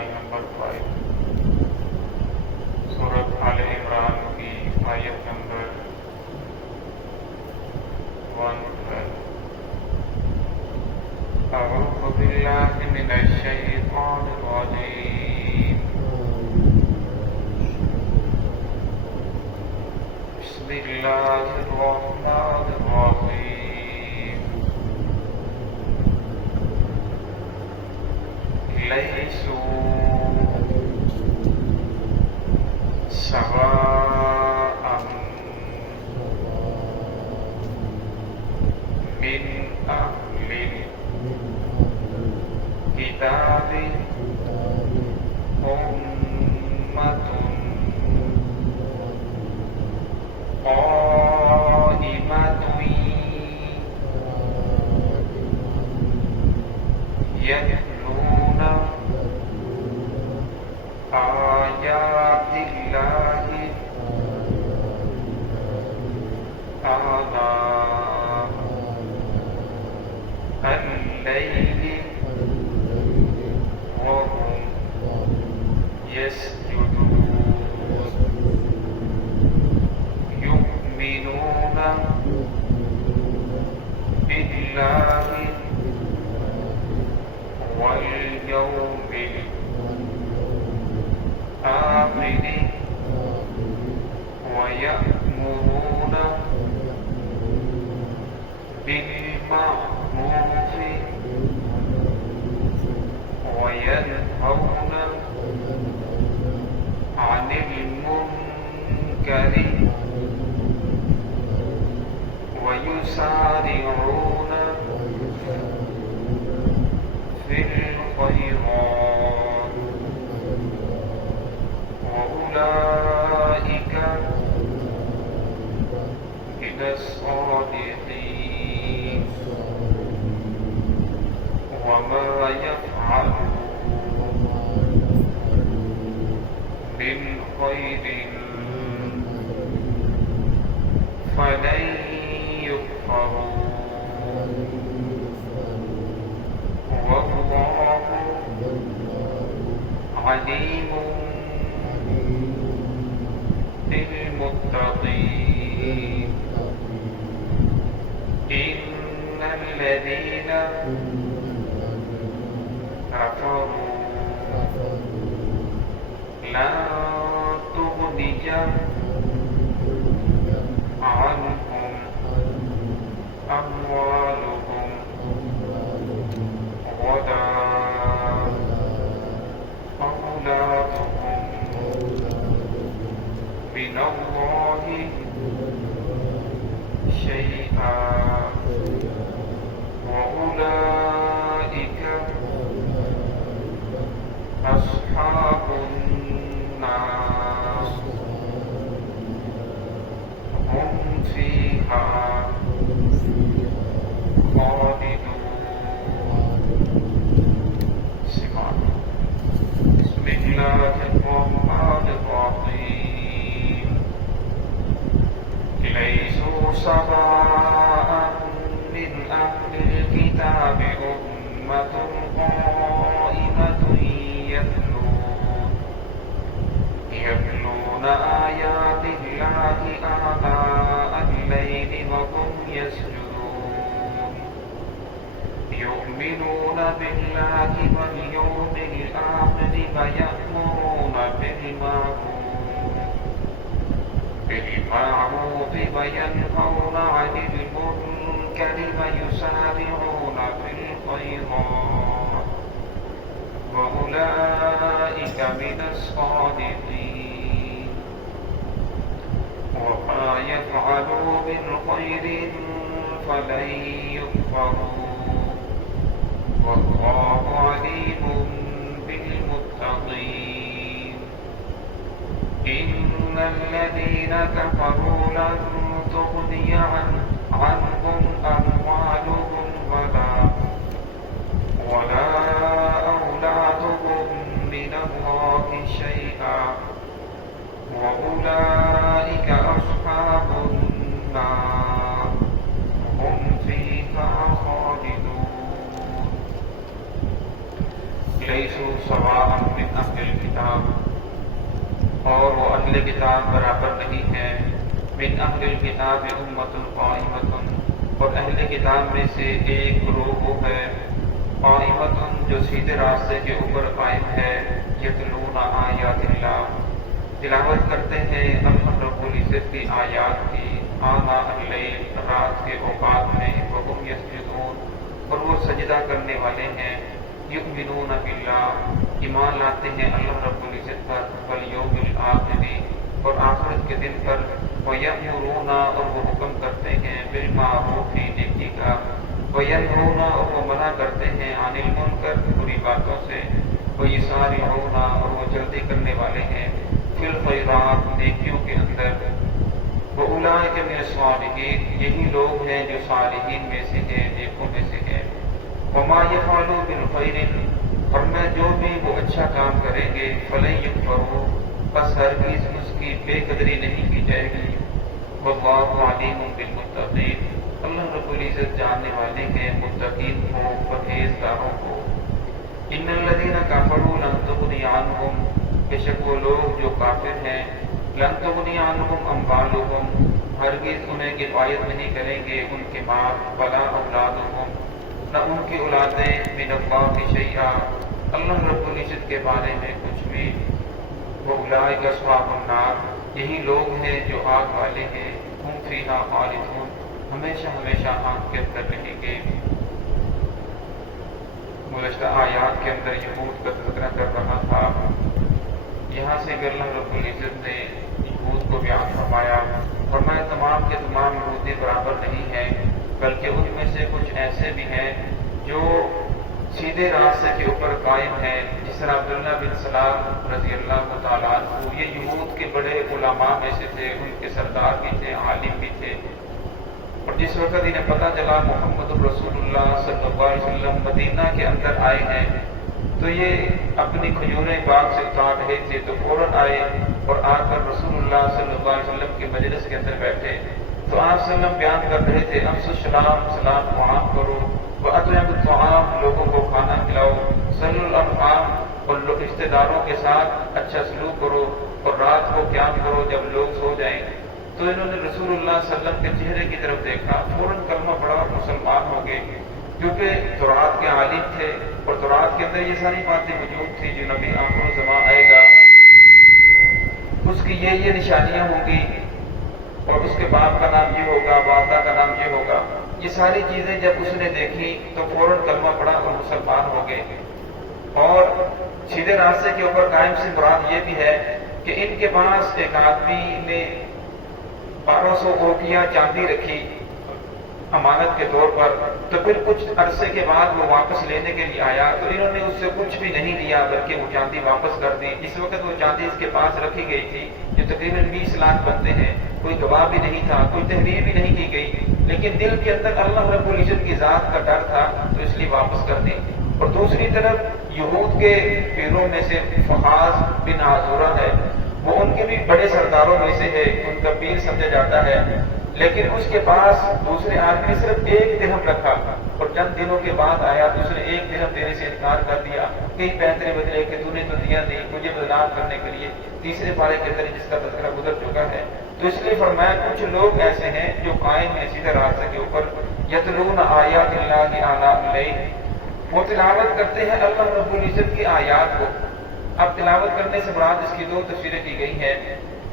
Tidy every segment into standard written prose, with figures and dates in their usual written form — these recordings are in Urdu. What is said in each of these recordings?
لائن نمبر 5 سورۃ آل عمران کی آیت نمبر 112۔ اعوذ باللہ من الشیطان الرجیم، بسم اللہ الرحمن الرحیم۔ لیسوا سواء من اہل الکتاب امۃ قائمۃ یتلون آیات اللہ آناء اللیل وهم یسجدون، یؤمنون باللہ والیوم الآخر ویأمرون بالمعروف وینہون عن المنکر ویسارعون فی الخیرات وأولئک من الصادقین، وما يفعلوا من خير فلن يكفروا، والله عليم بالمتقين۔ إن الذين كفروا لن تغني عنهم أموالهم ولا أولادهم من الله شيئا، وأولئك أصحاب النار هم فيها بسم اللہ الرحمن الرحیم۔ لیسوا سواء من اہل الکتاب امۃ قائمۃ یتلون آیات اللہ آناء اللیل وهم یسجدون، یؤمنون باللہ والیوم الآخر ویأمرون بالمعروف وینہون عن المنکر ویسارعون فی الخیرات وأولئک من الصادقین، وما يفعلوا من خير فلن يكفروا، والله عليم بالمتقين۔ إن الذين كفروا لن تغني عنهم أموالهم ولا أولادهم من الله شيئا، وأولئك أصحاب النار هم فيها خالدون۔ ليسوا سواء من اہل کتاب برابر نہیں ہے۔ من اہل الکتاب امۃ قائمۃ، اور اہل کتاب میں سے ایک گروہ وہ ہے قائمۃ جو سیدھے راستے کے اوپر قائم ہے، یتلون آیات اللہ، تلاوت کرتے ہیں اللہ رب العزت کی آیات کی، آناء اللیل، رات کے اوقات میں، وہم یسجدون، اور وہ سجدہ کرنے والے ہیں، یؤمنون باللہ، ایمان لاتے ہیں اللہ رب العزت پر، والیوم الآخر، اور آخرت کے دن پر، ویأمرون، اور وہ حکم کرتے ہیں بالمعروف، نیکی کا، وینہون، اور وہ منع کرتے ہیں عن المنکر، بری باتوں سے، ویسارعون، اور وہ جلدی کرنے والے ہیں فی الخیرات، نیکیوں کے اندر، وأولئک من الصالحین، یہی لوگ ہیں جو صالحین میں سے ہیں، نیکوں میں سے ہیں، وما یفعلوا من خیر، اور میں جو بھی وہ اچھا کام کریں گے، فلن یکفروا، بس ہرگز اس کی بے قدری نہیں کی جائے گی، واللہ علیم بالمتقین، اللہ رب العزت جاننے والے ہیں متقین کو، پرہیزگاروں کو۔ ان الذین کفروا لن تغنی عنہم، بے شک وہ لوگ جو کافر ہیں، لن تغنی عنہم اموالہم، ہرگز انہیں کفایت نہیں کریں گے ان کے مال، ولا اولادہم، نہ ان کی اولادیں، من اللہ شیئا، اللہ رب العزت کے بارے میں کچھ بھی، وأولئک اصحاب النار، یہی لوگ ہیں جو آگ والے ہیں، ہم فیہا خالدون، ہمیشہ ہمیشہ آگ کے اندر رہیں گے۔ گزشتہ آیات کے اندر یہود کا تذکرہ کر رہا تھا، یہاں سے اللہ رب العزت نے یہود کو بیان فرمایا، فرمایا تمام کے تمام یہودی برابر نہیں ہیں، بلکہ ان میں سے کچھ ایسے بھی ہیں جو سیدھے راستے کے اوپر قائم ہیں، جس طرح عبداللہ بن سلام رضی اللہ تعالیٰ عنہ، یہ یہود کے بڑے علماء میں سے تھے، ان کے سردار بھی تھے، عالم بھی تھے، اور جس وقت انہیں پتہ چلا محمد رسول اللہ صلی اللہ علیہ وسلم مدینہ کے اندر آئے ہیں، تو یہ اپنی کھجوریں باغ سے اتار رہے تھے، تو فوراً آئے اور آ کر رسول اللہ صلی اللہ علیہ وسلم کے مجلس کے اندر بیٹھے، تو آپ صلی اللہ علیہ وسلم بیان کر رہے تھے، افشوا السلام، سلام کو عام کرو، وأطعموا الطعام، لوگوں کو کھانا کھلاؤ، صلوا الارحام، اور رشتہ داروں کے ساتھ اچھا سلوک کرو، اور رات کو قیام کرو جب لوگ سو جائیں۔ تو انہوں نے رسول اللہ صلی اللہ علیہ وسلم کے چہرے کی طرف دیکھا، فوراً کلمہ پڑھا اور مسلمان ہو گئے، کیونکہ تورات کے عالم تھے، اور تورات کے اندر یہ ساری باتیں موجود تھی جو نبی آخر الزمان آئے گا اس کی یہ نشانیاں ہوں گی، اور اس کے باپ کا نام یہ ہوگا، والدہ کا نام یہ ہوگا، یہ ساری چیزیں جب اس نے دیکھی تو فوراً کلمہ پڑھا اور مسلمان ہو گئے۔ اور سیدھے راستے کے اوپر قائم سے مراد یہ بھی ہے کہ ان کے پاس ایک آدمی نے 1200 اوقیاں چاندی رکھی امانت کے طور پر، تو پھر کچھ عرصے کے بعد وہ واپس لینے کے لیے آیا، تو انہوں نے اس سے کچھ بھی نہیں لیا بلکہ وہ چاندی واپس کر دی۔ اس وقت وہ چاندی اس کے پاس رکھی گئی تھی جو تقریباً 20 لاکھ بنتے ہیں، کوئی گواہ بھی نہیں تھا، کوئی تحریر بھی نہیں کی گئی، لیکن دل کے اندر اللہ رب العزت کی ذات کا ڈر تھا، تو اس لیے واپس کر دی۔ اور دوسری طرف یہود کے پیروں میں سے فحاص بن عازورہ ہے، وہ ان کے بھی بڑے سرداروں میں سے ہے، ان کا پیر سمجھا جاتا ہے، لیکن اس کے پاس دوسرے آدمی نے صرف 1 درہم رکھا، اور چند دنوں کے بعد آیا تو اس نے 1 درہم دینے سے انکار کر دیا، کئی پیسے بدلے کہ تو نے تو دیا نہیں، مجھے بدنام کرنے کے لیے، تیسرے پارے کے اندر جس کا تذکرہ گزر چکا ہے۔ تو اس لیے فرمایا کچھ لوگ ایسے ہیں جو قائم ہیں سیدھے راستے کے اوپر، یتلون آیات اللہ آناء اللیل، وہ تلاوت کرتے ہیں اللہ رب العزت کی آیات کو۔ اب تلاوت کرنے سے مراد اس کی 2 تفسیریں کی گئی ہیں،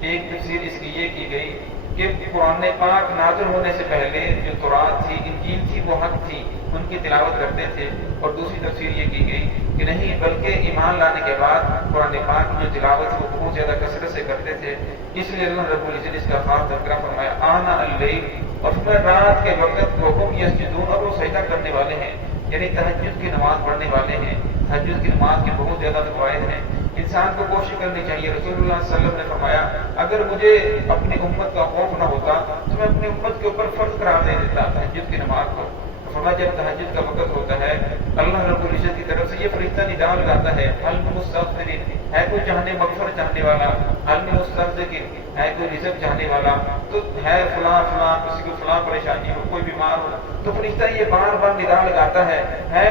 ایک تفسیر اس کی یہ کی گئی کہ قرآن پاک نازل ہونے سے پہلے جو تورات تھی، انجیل تھی، وہ حق تھی، ان کی تلاوت کرتے تھے، اور دوسری تفسیر یہ کی گئی کہ نہیں بلکہ ایمان لانے کے بعد قرآن پاک کی جو تلاوت وہ بہت زیادہ کثرت سے کرتے تھے، اس لیے اللہ رب العزت اس کا خاص تذکرہ فرمایا آناء اللیل، اور پھر رات کے وقت وہم یسجدون، اور وہ سجدہ کرنے والے ہیں، یعنی تہجد کی نماز پڑھنے والے ہیں۔ تہجد کی نماز کے بہت زیادہ فوائد ہیں، انسان کو کوشش کرنی چاہیے۔ رسول اللہ صلی اللہ علیہ وسلم نے فرمایا اگر مجھے اپنی امت کا خوف نہ ہوتا تو میں اپنی امت کے اوپر فرض قرار دے دیتا تہجد کی نماز کو۔ فرمایا جب تہجد کا وقت ہوتا ہے اللہ رب العزت کی طرف سے یہ فرشتہ ندا لگاتا ہے، حل من مستغفرین، ہے کوئی چاہنے مغفرت چاہنے والا، حل من مسترزقین، ہے کوئی رزق چاہنے والا، تو ہے فلاں فلاں، کسی کو فلاں پریشانی ہو، کوئی بیمار ہو، تو فرشتہ یہ بار بار ندا لگاتا ہے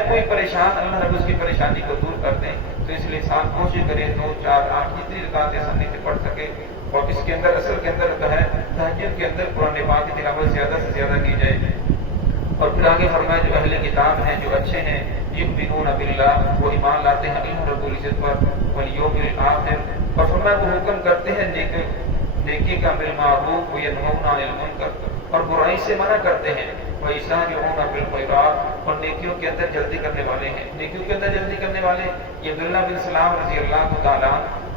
کوئی پریشان، اللہ رب اس کی پریشانی کو دور کر دیں۔ تو اس لیے انسان کوشش کرے 2 4 8 جتنی رکعتیں آسانی سے پڑھ سکے، اور اس کے اندر اصل کے اندر جو ہے تہجد کے اندر قرآن پاک کی تلاوت زیادہ سے زیادہ کی جائے۔ اور پھر آگے فرمایا جو اہل کتاب ہیں، جو اچھے ہیں، یؤمنون باللہ، وہ ایمان لاتے ہیں اللہ رب العزت پر، والیوم الآخر، اور فرمایا وہ حکم کرتے ہیں نیکی کا بالمعروف وینہون عن المنکر، اور برائی سے منع کرتے ہیں، ویسارعون بالخیرات، اور نیکیوں کے اندر جلدی کرنے والے ہیں۔ نیکیوں کے اندر جلدی کرنے والے یہ عبداللہ بن سلام رضی اللہ تعالیٰ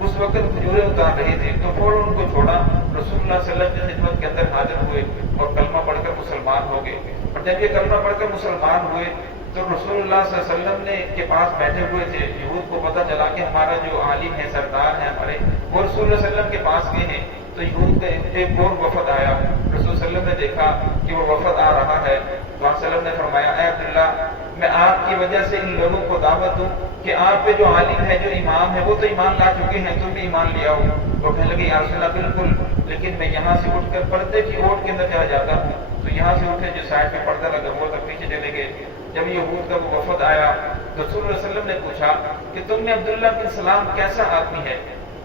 اس وقت کھجوریں اتار رہے تھے تو فوراً ان کو چھوڑا، رسول اللہ صلی اللہ علیہ وسلم کی خدمت کے اندر حاضر ہوئے اور کلمہ پڑھ کر مسلمان ہو گئے۔ اور جب یہ کلمہ پڑھ کر مسلمان ہوئے تو رسول اللہ صلی اللہ علیہ وسلم نے کے پاس بیٹھے ہوئے تھے، یہود کو پتہ چلا کہ ہمارا جو عالم ہے، سردار ہے ہمارے، وہ رسول اللہ صلی اللہ علیہ وسلم کے پاس گئے ہیں۔ تو یہود کا ایک اور وفد آیا، رسول صلی اللہ علیہ وسلم نے دیکھا کہ وہ وفد آ رہا ہے، تو آپ صلی اللہ علیہ وسلم نے فرمایا اے عبداللہ، میں آپ کی وجہ سے ان لوگوں کو دعوت دوں کہ آپ پہ جو عالم ہے، جو امام ہے، وہ تو ایمان لا چکے ہیں، تم بھی ایمان لے آؤ۔ وہ کہنے لگے یا رسول اللہ بالکل، لیکن میں یہاں سے اٹھ کر پردے کی اوٹ کے اندر چلا جاتا ہوں۔ تو یہاں سے اٹھے، جو سائڈ میں پردہ لگا وہ تک پیچھے چلے گئے۔ جب یہود کا وہ وفد آیا تو رسول اللہ صلی اللہ علیہ وسلم نے پوچھا کہ تم میں عبداللہ بن سلام کیسا آدمی ہے؟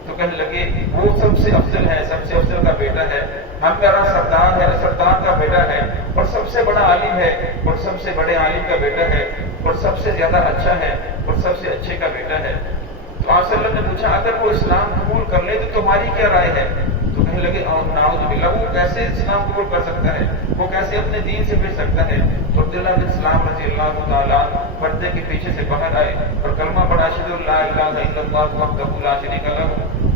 تو کہنے لگے وہ سب سے افضل ہے، سب سے افضل کا بیٹا ہے، ہمارا سردار ہے، سردار کا بیٹا ہے، اور سب سے بڑا عالم ہے، اور سب سے بڑے عالم کا بیٹا ہے، اور سب سے زیادہ اچھا ہے، اور سب سے اچھے کا بیٹا ہے۔ تو آپ صلی اللہ علیہ وسلم نے پوچھا اگر وہ اسلام قبول کر لے تو تمہاری کیا رائے ہے؟ تو کہنے لگے نعوذ باللہ، وہ کیسے اسلام قبول کر سکتا ہے، وہ کیسے اپنے دین سے بچ سکتا ہے؟ تو عبداللہ بن سلام رضی اللہ تعالیٰ پردے کے پیچھے سے باہر آئے اور کلمہ پڑھا اشہد ان لا الہ الا اللہ وحدہ لا شریک لہ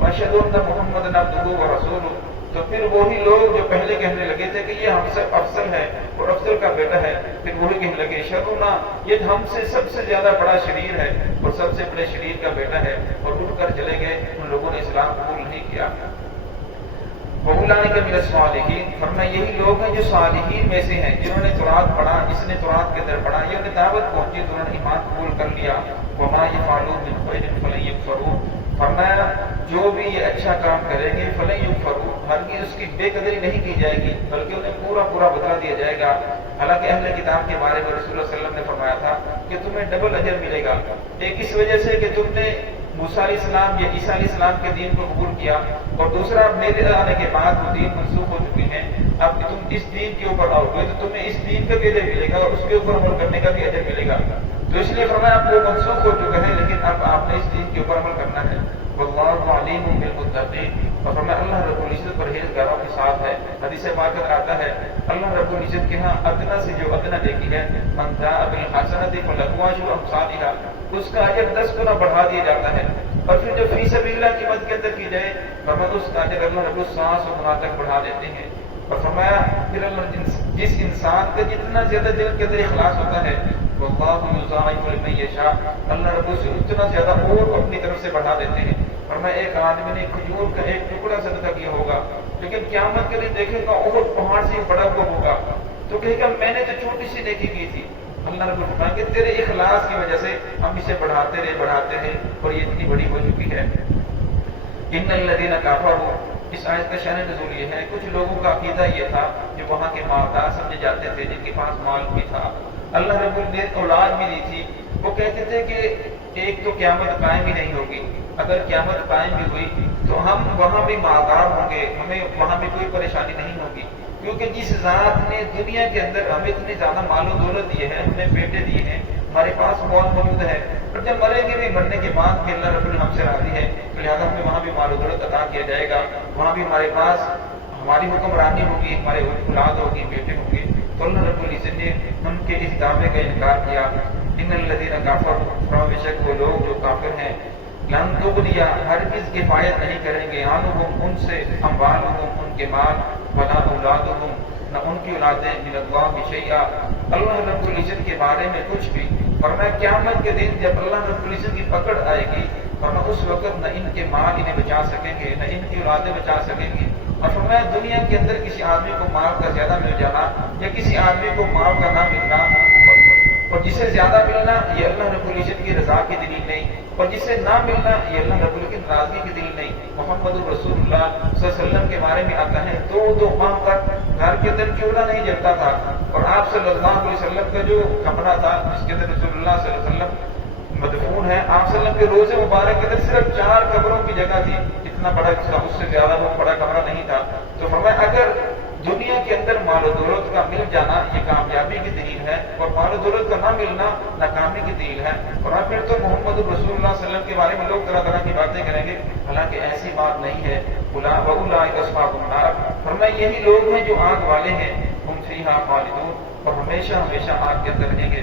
واشہد ان محمدا عبدہ ورسولہ۔ تو پھر وہی لوگ جو پہلے کہنے لگے تھے کہ یہ ہم سے افضل ہے اور افضل کا بیٹا ہے، پھر وہی کہنے لگے شرنا، یہ ہم سے سب سے زیادہ بڑا شریر ہے اور سب سے بڑے شریر کا بیٹا ہے، اور اٹھ کر چلے گئے۔ ان لوگوں نے اسلام قبول نہیں کیا۔ وَأُولَٰئِكَ مِنَ الصَّالِحِينَ، فرمایا یہی لوگ ہیں جو صالحین میں سے ہیں، جنہوں نے تورات پڑھا، جس نے تورات کے اندر پڑھا، یہ دعوت پہنچی تو انہوں نے ایمان قبول کر لیا۔ وَمَا يَفْعَلُوا مِنْ خَيْرٍ فَلَن يُكْفَرُوهُ، فرمایا جو بھی یہ اچھا کام کریں گے فَلَن يُكْفَرُوهُ، ہرگز اس کی بے قدری نہیں کی جائے گی، بلکہ انہیں پورا پورا بدلہ دیا جائے گا۔ حالانکہ اہل کتاب کے بارے میں رسول اللہ صلی اللہ علیہ وسلم نے فرمایا تھا کہ تمہیں ڈبل اجر ملے گا، ایک اس وجہ سے کہ تم نے موسیٰ علیہ السلام یا عیسیٰ علیہ السلام کے دین کو قبول کیا، اور دوسرا میرے آنے کے بعد وہ دین منسوخ ہو چکی ہیں، اب تم اس دین کے اوپر آؤ گے تو تمہیں اس دین کا بھی اجر ملے گا اور اس کے اوپر عمل کرنے کا بھی اجر ملے گا۔ تو اس لیے فرمایا اب وہ منسوخ ہو چکا ہے، لیکن اب آپ نے اس دین کے اوپر عمل کرنا ہے۔ واللہ علیم بالمتقین، اور فرمایا اللہ رب العزت پرہیزگاروں کے ساتھ ہے۔ حدیث پاک میں آتا ہے اللہ رب العزت کے ہاں ادنا سے جو ادنا نیکی ہے، من جاء بالحسنۃ فلہ عشر امثالھا، اس کا اجر 10 گنا بڑھا دیا جاتا ہے۔ اور پھر جو فی سبیل اللہ کی مدد کے اندر کی جائے فرمایا اس کا اجر اللہ رب 100 گنا تک بڑھا دیتے ہیں۔ اور فرمایا پھر اللہ جس انسان کا جتنا زیادہ دل کے اندر اخلاص ہوتا ہے واللہ یضاعف لمن یشاء، اللہ رب اسے اتنا زیادہ اور اپنی طرف سے بڑھا دیتے ہیں۔ فرمایا ایک آدمی نے کھجور کا ایک ٹکڑا صدقہ کیا ہوگا، لیکن قیامت کے دن دیکھے گا اور پہاڑ سے بڑا ہوا ہوگا، تو کہے گا میں نے تو چھوٹی سی نیکی کی تھی۔ اللہ رب فرمائے کہ تیرے اخلاص کی وجہ سے ہم اسے بڑھاتے رہے اور یہ اتنی بڑی ہو چکی ہے۔ ان الذین کفروا، اس آیت کا شأن نزول یہ ہے کچھ لوگوں کا عقیدہ یہ تھا جو وہاں کے مالدار سمجھے جاتے تھے، جن کے پاس مال بھی تھا، اللہ رب نے اولاد بھی دی تھی، وہ کہتے تھے کہ ایک تو قیامت قائم ہی نہیں ہوگی، اگر قیامت قائم بھی ہوئی تو ہم وہاں بھی مالدار ہوں گے، ہمیں وہاں بھی کوئی پریشانی نہیں ہوگی، کیونکہ جس ذات نے دنیا کے اندر ہمیں اتنی زیادہ مال و دولت دیے ہیں، ہمیں بیٹے دیے ہیں، ہمارے پاس مال موجود ہے، اور جب مریں گے بھی مرنے کے بعد کہ اللہ رب ہم سے راضی ہے تو لہٰذا ہمیں وہاں بھی مال و دولت عطا کیا جائے گا، وہاں بھی ہمارے پاس ہماری حکمرانی ہوگی، ہمارے اولاد ہوگی، بیٹے ہوں گے۔ تو اللہ رب العزت نے ہم کے اس دعوے کا انکار کیا۔ ان الذین کفروا، بے شک وہ لوگ جو کافر ہیں، لن تغنی، ہرگز کفایت نہیں کریں گے، عنہم ان سے، اموالہم ان کے مال، ولا اولادہم نہ ان کی اولادیں، من اللہ شیئا، اللہ رب العزت کے بارے میں کچھ بھی۔ فرمایا قیامت کے دن جب اللہ رب العزت کی پکڑ آئے گی، فرمایا اس وقت نہ ان کے مال انہیں بچا سکیں گے، نہ ان کی اولادیں بچا سکیں گی۔ اور فرمایا دنیا کے اندر کسی آدمی کو مال کا زیادہ مل جانا یا کسی آدمی کو مال کا نہ ملنا اور جسے زیادہ ملنا یہ اللہ رب العزت کی رضا کی دلیل نہیں، اور جسے نہ ملنا یہ اللہ رب العزت کی ناراضگی کی دلیل نہیں۔ محمد رسول اللہ صلی اللہ علیہ وسلم کے بارے میں آتا ہے 2 ماہ تک گھر کے اندر چولہا نہیں جلتا تھا، اور آپ صلی اللہ علیہ وسلم کا جو کمرہ تھا جس کے اندر رسول اللہ صلی اللہ علیہ وسلم مدفون ہیں۔ آپ صلی اللہ علیہ وسلم کے روزے مبارک کے اندر صرف 4 قبروں کی جگہ تھی، اتنا بڑا اس سے زیادہ وہ بڑا کمرہ نہیں تھا۔ تو فرمایا اگر دنیا کے اندر مال و دولت کا مل جانا یہ کامیابی کی دلیل ہے، اور مال و دولت کا نہ ملنا ناکامی کی دلیل ہے، اور پھر تو محمد رسول اللہ صلی اللہ علیہ وسلم کے بارے میں لوگ طرح طرح کی باتیں کریں گے، حالانکہ ایسی بات نہیں ہے۔ اولئک اصحاب النار، فرمایا یہی لوگ ہیں جو آگ والے ہیں، ہم فیہا خالدون، اور ہمیشہ ہمیشہ آگ کے اندر رہیں گے۔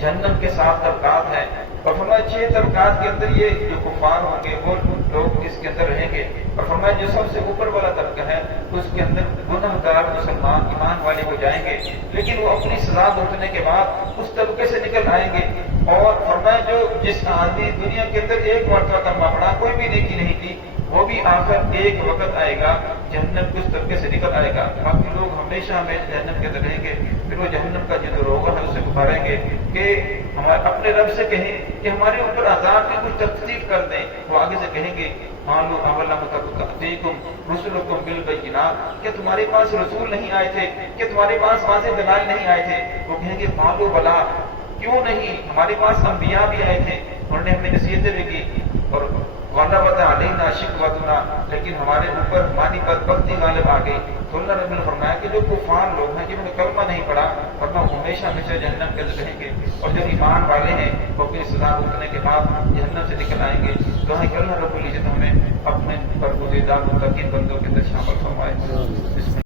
جہنم کے 7 طبقات ہیں، اور فرمایا 6 طبقات کے اندر یہ جو کفار ہوں گے وہ لوگ اس کے اندر رہیں گے، اور فرمایا جو سب سے اوپر والا طبقہ ہے اس کے اندر گناہ گار مسلمان ایمان والے ہو جائیں گے، لیکن وہ اپنی سزا بھگتنے کے بعد اس طبقے سے نکل آئیں گے۔ اور فرمایا جس آدمی دنیا کے اندر ایک مرتبہ کلمہ پڑھا، کوئی بھی نیکی نہیں کی، وہ بھی آخر ایک وقت آئے گا جہنم کے اس طبقے سے نکل آئے گا، باقی لوگ ہمیشہ ہمیشہ جہنم کے اندر رہیں گے۔ پھر وہ جہنم کا جو دروغہ ہے اسے پکاریں گے کہ ہمارے اپنے رب سے کہیں کہ ہمارے اوپر عذاب کی کچھ تخفیف کر دیں۔ وہ آگے سے کہیں گے قالوا اولم تأتیکم رسلکم بالبینات، کیا تمہارے پاس رسول نہیں آئے تھے، کیا تمہارے پاس واضح دلائل نہیں آئے تھے؟ وہ کہیں گے قالوا بلا، کیوں نہیں، ہمارے پاس انبیاء بھی آئے تھے، انہوں نے ہمیں نصیحتیں بھی کی، اور غلبت علینا شقوتنا، لیکن ہمارے اوپر ہماری بدبختی غالب آ گئی۔ تو اللہ رب نے فرمایا کہ جو کفار لوگ ہیں جنہوں نے کلمہ نہیں پڑھا، ورنہ ہمیشہ ہمیشہ جہنم کے اندر رہیں گے، اور جو ایمان والے ہیں وہ اپنی سزا بھگتنے کے بعد جہنم سے نکل آئیں گے۔ دعا کہ اللہ رب العزت ہمیں اپنے پرگزیدہ متقین بندوں کے اندر شامل فرمائے۔